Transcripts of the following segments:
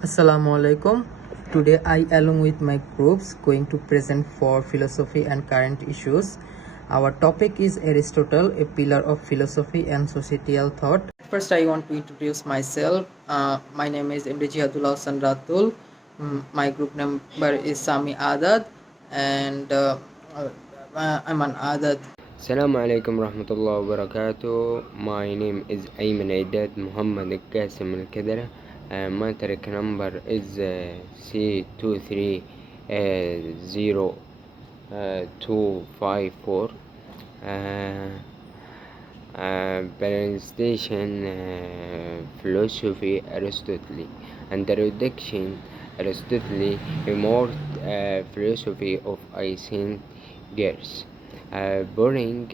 Assalamu alaikum. Today I along with my groups going to present for philosophy and current issues. Our topic is Aristotle, a pillar of philosophy and societal thought. First I want to introduce myself. My name is MD Jihadullah Hassan Ratul. My group number is Sami Adad and I'm an Adad. Assalamu alaikum warahmatullahi wabarakatuh. My name is Ayman Aidad Muhammad Qasim Al Kadara. My track number is C2300254. Presentation Philosophy Aristotle. Introduction Aristotle, a more philosophy of ancient Greece. Bring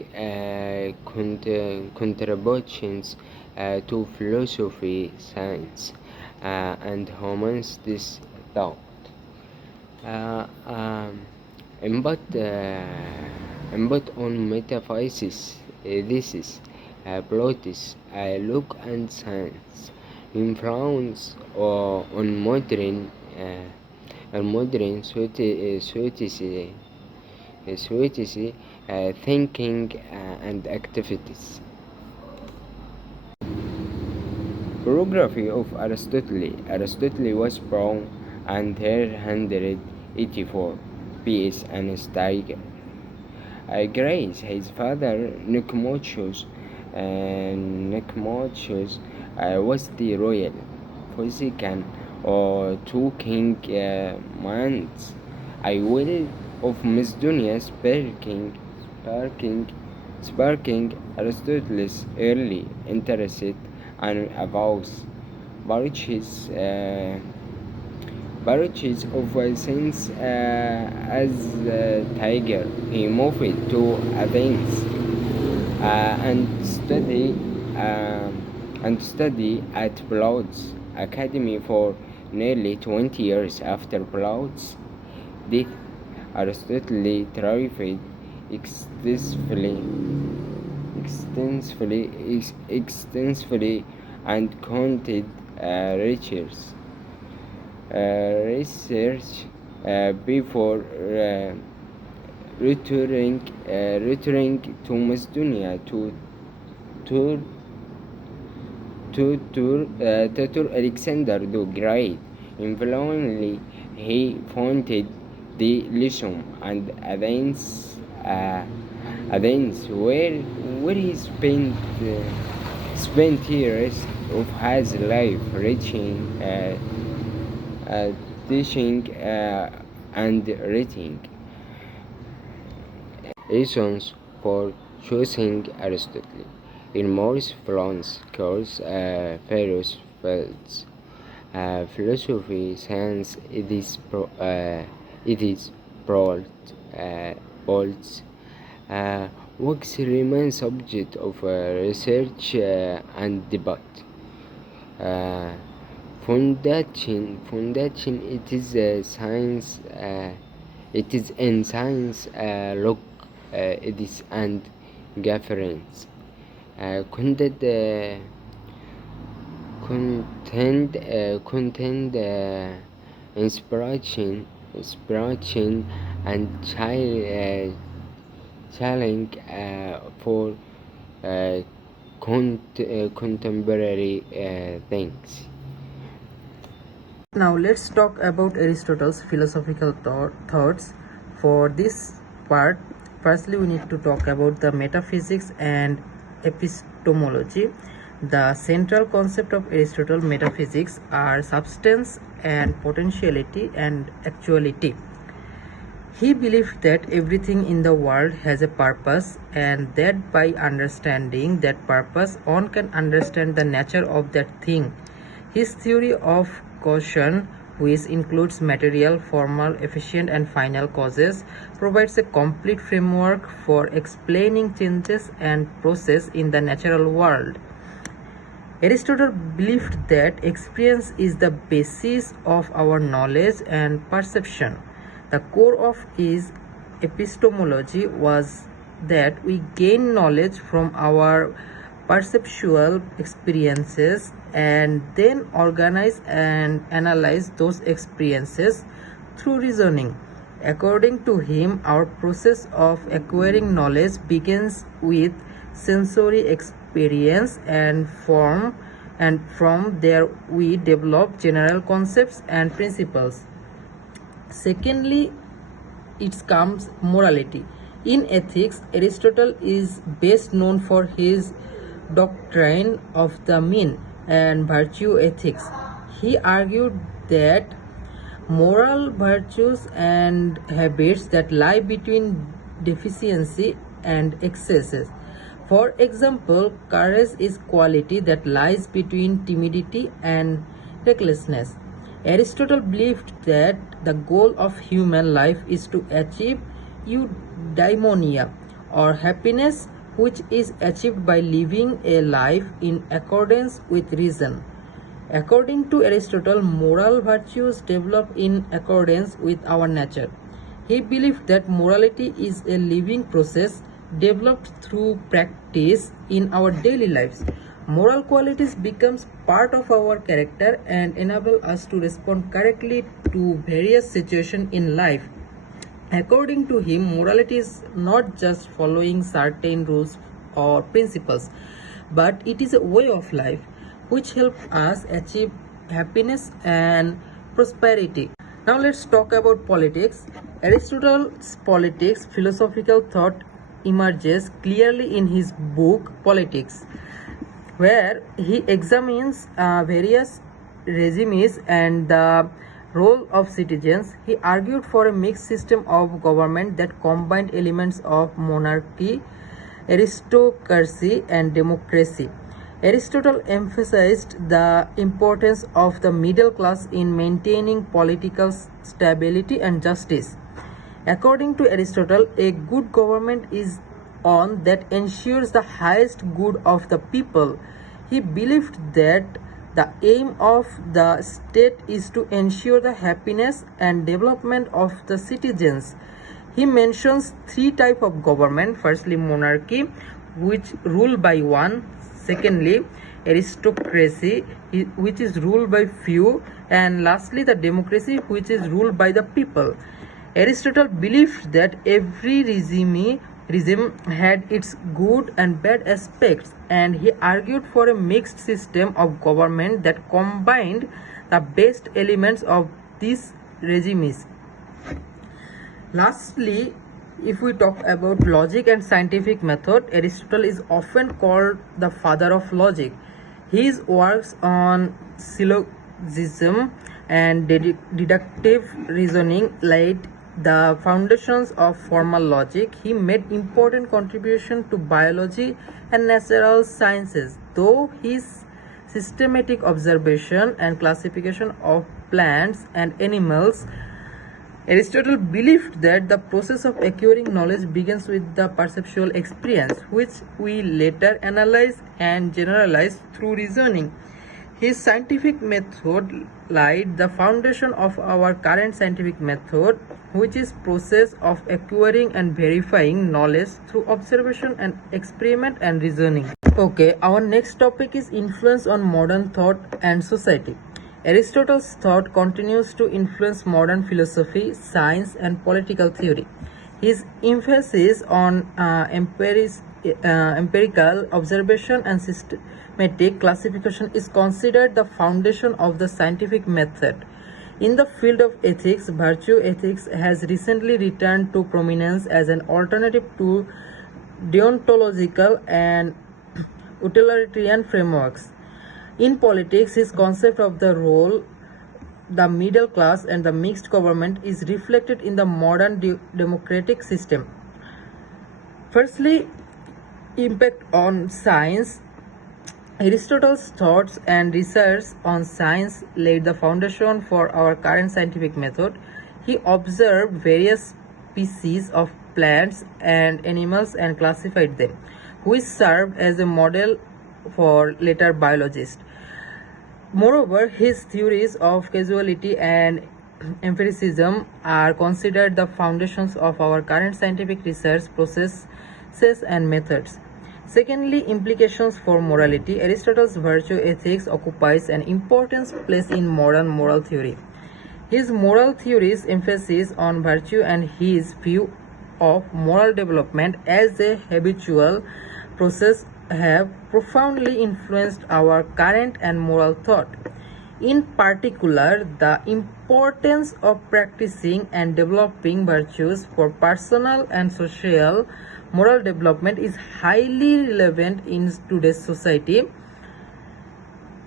contributions to philosophy, science, and humanist thought. Input, on metaphysics, thesis, plots, look and science, influence on modern society, thinking and activities. Biography of Aristotle. Aristotle was born in 384 BS and Steiger. Grace, his father Nicomacheus was the royal physician or two king months. I will of Macedonia sparking Aristotle's early interest and about virtues of science as Tiger. He moved to Athens and study at Plato's Academy for nearly 20 years. After Plato's death, Aristotle thrived extensively and conducted research before returning to Macedonia to tutor Alexander the Great. Influentially, he founded the Lyceum and Athens, where he spent years of his life teaching and writing. Reasons for choosing Aristotle. In Morris Florence course, various fields. Philosophy, science, it is broad. Works remain subject of research and debate. Foundation. It is science. It is in science, look, it is and governance. Content, inspiration, and challenge for contemporary things. Now let's talk about Aristotle's philosophical thoughts. For this part, firstly we need to talk about the metaphysics and epistemology. The central concept of Aristotle's metaphysics are substance and potentiality and actuality. He believed that everything in the world has a purpose, and that by understanding that purpose, one can understand the nature of that thing. His theory of caution, which includes material, formal, efficient, and final causes, provides a complete framework for explaining changes and process in the natural world. Aristotle believed that experience is the basis of our knowledge and perception. The core of his epistemology was that we gain knowledge from our perceptual experiences and then organize and analyze those experiences through reasoning. According to him, our process of acquiring knowledge begins with sensory experience and from there we develop general concepts and principles. Secondly, it comes morality. In ethics, Aristotle is best known for his doctrine of the mean and virtue ethics. He argued that moral virtues and habits that lie between deficiency and excesses. For example, courage is quality that lies between timidity and recklessness. Aristotle believed that the goal of human life is to achieve eudaimonia or happiness, which is achieved by living a life in accordance with reason. According to Aristotle, moral virtues develop in accordance with our nature. He believed that morality is a living process developed through practice in our daily lives. Moral qualities becomes part of our character and enable us to respond correctly to various situations in life. According to him, morality is not just following certain rules or principles, but it is a way of life which helps us achieve happiness and prosperity. Now let's talk about politics. Aristotle's politics philosophical thought emerges clearly in his book Politics, where he examines various regimes and the role of citizens. He argued for a mixed system of government that combined elements of monarchy, aristocracy, and democracy. Aristotle emphasized the importance of the middle class in maintaining political stability and justice. According to Aristotle, a good government is one that ensures the highest good of the people. He believed that the aim of the state is to ensure the happiness and development of the citizens. He mentions three types of government. Firstly, monarchy, which rule by one. Secondly, aristocracy, which is ruled by few. And lastly, the democracy, which is ruled by the people. Aristotle believed that every regime had its good and bad aspects, and he argued for a mixed system of government that combined the best elements of these regimes. Lastly, if we talk about logic and scientific method, Aristotle is often called the father of logic. His works on syllogism and deductive reasoning laid the foundations of formal logic. He made important contribution to biology and natural sciences, though his systematic observation and classification of plants and animals. Aristotle believed that the process of acquiring knowledge begins with the perceptual experience, which we later analyze and generalize through reasoning. His scientific method laid the foundation of our current scientific method, which is process of acquiring and verifying knowledge through observation and experiment and reasoning. Okay, our next topic is influence on modern thought and society. Aristotle's thought continues to influence modern philosophy, science, and political theory. His emphasis on empirical observation and systematic classification is considered the foundation of the scientific method. In the field of ethics, virtue ethics has recently returned to prominence as an alternative to deontological and utilitarian frameworks. In politics, his concept of the role, the middle class, and the mixed government is reflected in the modern democratic system. Firstly, impact on science. Aristotle's thoughts and research on science laid the foundation for our current scientific method. He observed various species of plants and animals and classified them, which served as a model for later biologists. Moreover, his theories of causality and empiricism are considered the foundations of our current scientific research processes and methods. Secondly, implications for morality. Aristotle's virtue ethics occupies an important place in modern moral theory. His moral theory's emphasis on virtue and his view of moral development as a habitual process have profoundly influenced our current and moral thought. In particular, the importance of practicing and developing virtues for personal and social moral development is highly relevant in today's society.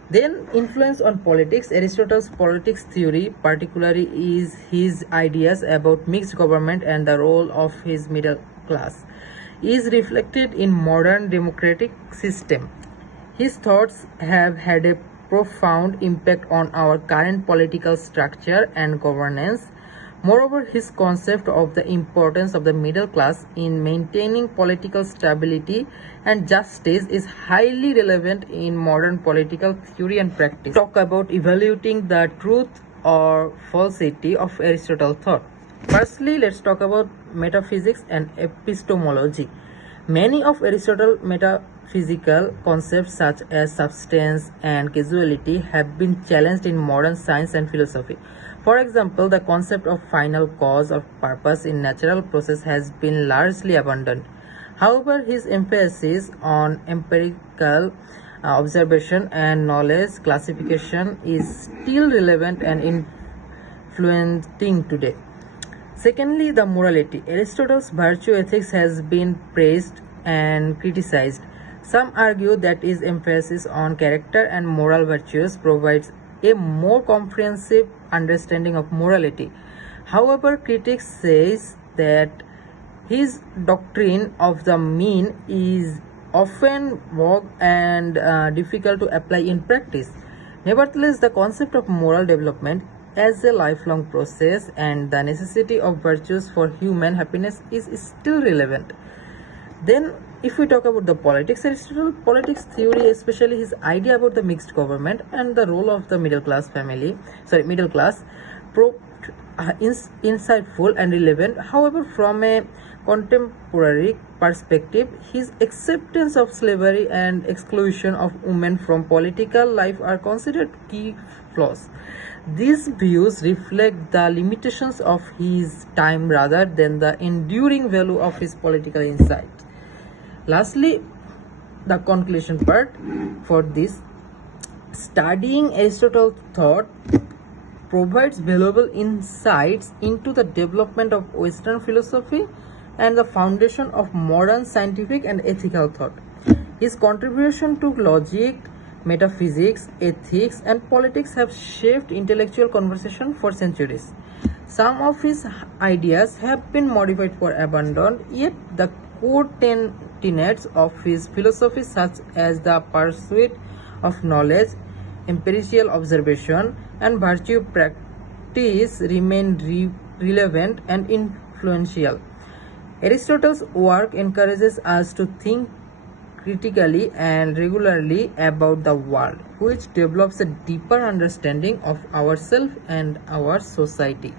Then, influence on politics. Aristotle's politics theory, particularly, is his ideas about mixed government and the role of his middle class, is reflected in modern democratic system. His thoughts have had a profound impact on our current political structure and governance. Moreover, his concept of the importance of the middle class in maintaining political stability and justice is highly relevant in modern political theory and practice. Talk about evaluating the truth or falsity of Aristotle's thought. Firstly, let's talk about metaphysics and epistemology. Many of Aristotle's metaphysical concepts such as substance and causality have been challenged in modern science and philosophy. For example, the concept of final cause or purpose in natural process has been largely abandoned. However, his emphasis on empirical observation and knowledge classification is still relevant and influencing today. Secondly, the morality. Aristotle's virtue ethics has been praised and criticized. Some argue that his emphasis on character and moral virtues provides a more comprehensive understanding of morality. However, critics say that his doctrine of the mean is often vague and difficult to apply in practice. Nevertheless, the concept of moral development as a lifelong process and the necessity of virtues for human happiness is still relevant. Then, if we talk about the politics, Aristotle politics theory, especially his idea about the mixed government and the role of the middle class, proved insightful and relevant. However, from a contemporary perspective, his acceptance of slavery and exclusion of women from political life are considered key flaws. These views reflect the limitations of his time rather than the enduring value of his political insight. Lastly, the conclusion part for this: studying Aristotle's thought provides valuable insights into the development of Western philosophy and the foundation of modern scientific and ethical thought. His contribution to logic, metaphysics, ethics, and politics have shaped intellectual conversation for centuries. Some of his ideas have been modified or abandoned, yet the core tenets of his philosophy, such as the pursuit of knowledge, empirical observation, and virtue practice, remain relevant and influential. Aristotle's work encourages us to think critically and regularly about the world, which develops a deeper understanding of ourselves and our society.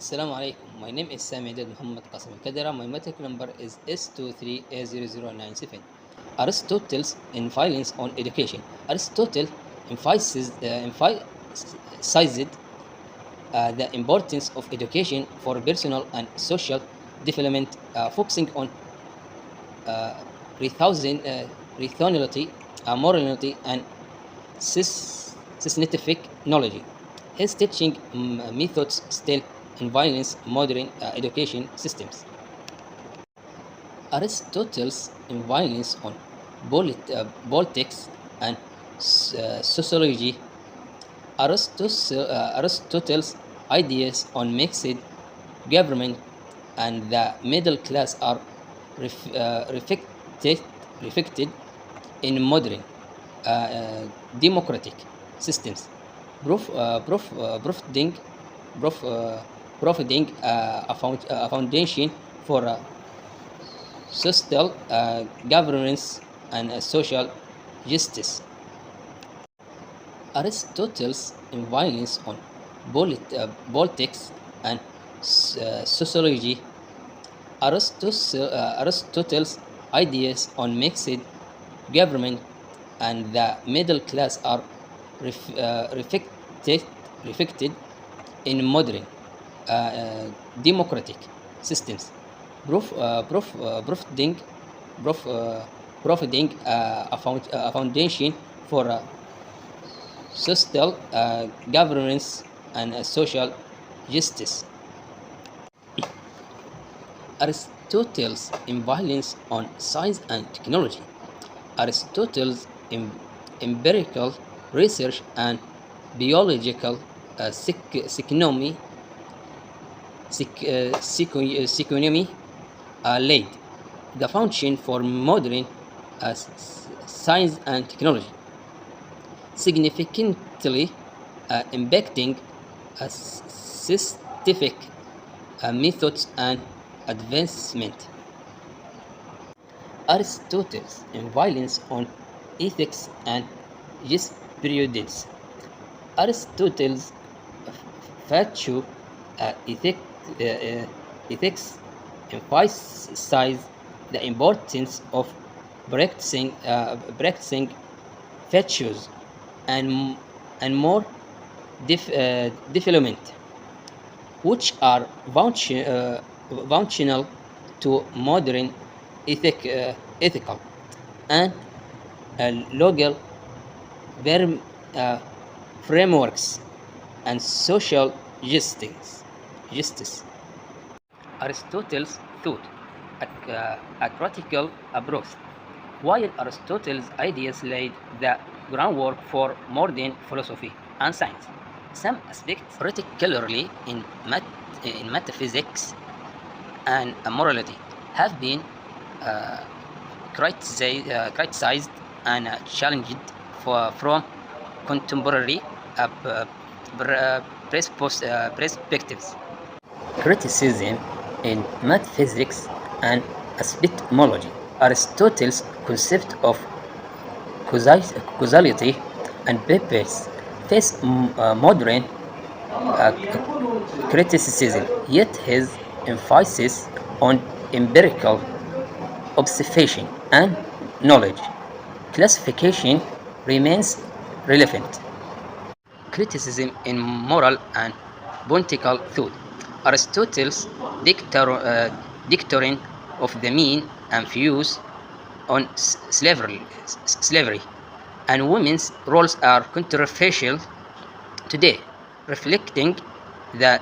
Assalamu alaikum. My name is Sami Muhammad Qasim Kadira. My matric number is S23A0097. Aristotle's influence on education. Aristotle emphasized the importance of education for personal and social development, focusing on rationality, morality, and scientific knowledge. His teaching methods still influence modern education systems. Aristotle's influence on politics and sociology. Aristotle's ideas on mixed government and the middle class are reflected in modern democratic systems, providing a foundation for social governance and social justice. Aristotle's influence on politics and sociology. Aristotle's ideas on mixed government and the middle class are reflected in modern democratic systems, providing, prof, providing a foundation for social governance and social justice. Aristotle's imbalance on science and technology. Aristotle's empirical research and biological economy laid the foundation for modern science and technology, significantly impacting scientific methods and advancement. Aristotle's influence on ethics and jurisprudence. Aristotle's virtue ethics emphasize the importance of practicing virtues and more development, which are functional to modern ethical and legal frameworks and social justice. Aristotle's thought, a critical approach. While Aristotle's ideas laid the groundwork for modern philosophy and science, some aspects, particularly in metaphysics and morality, have been criticized and challenged from contemporary perspectives. Criticism in metaphysics and epistemology. Aristotle's concept of causality and purpose face modern criticism, yet his emphasis on empirical observation and knowledge classification remains relevant. Criticism in moral and political thought. Aristotle's doctrine of the mean and views on slavery and women's roles are controversial today, reflecting the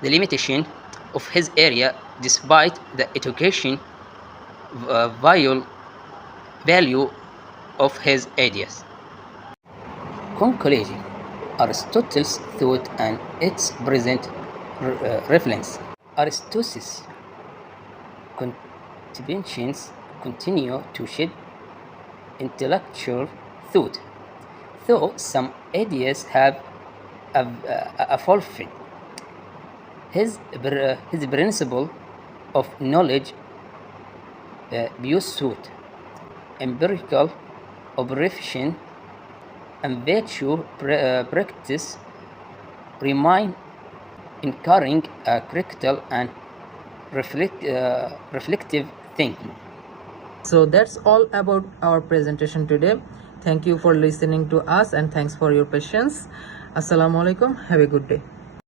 limitation of his area despite the education value of his ideas. Conclusion. Aristotle's thought and its present reference. Aristotle's contributions continue to shape intellectual thought, though some ideas have evolved. His principle of knowledge, pursuit, empirical observation, and virtue practice remain encouraging a critical and reflective thinking. So that's all about our presentation today. Thank you for listening to us and thanks for your patience. Assalamu alaikum. Have a good day.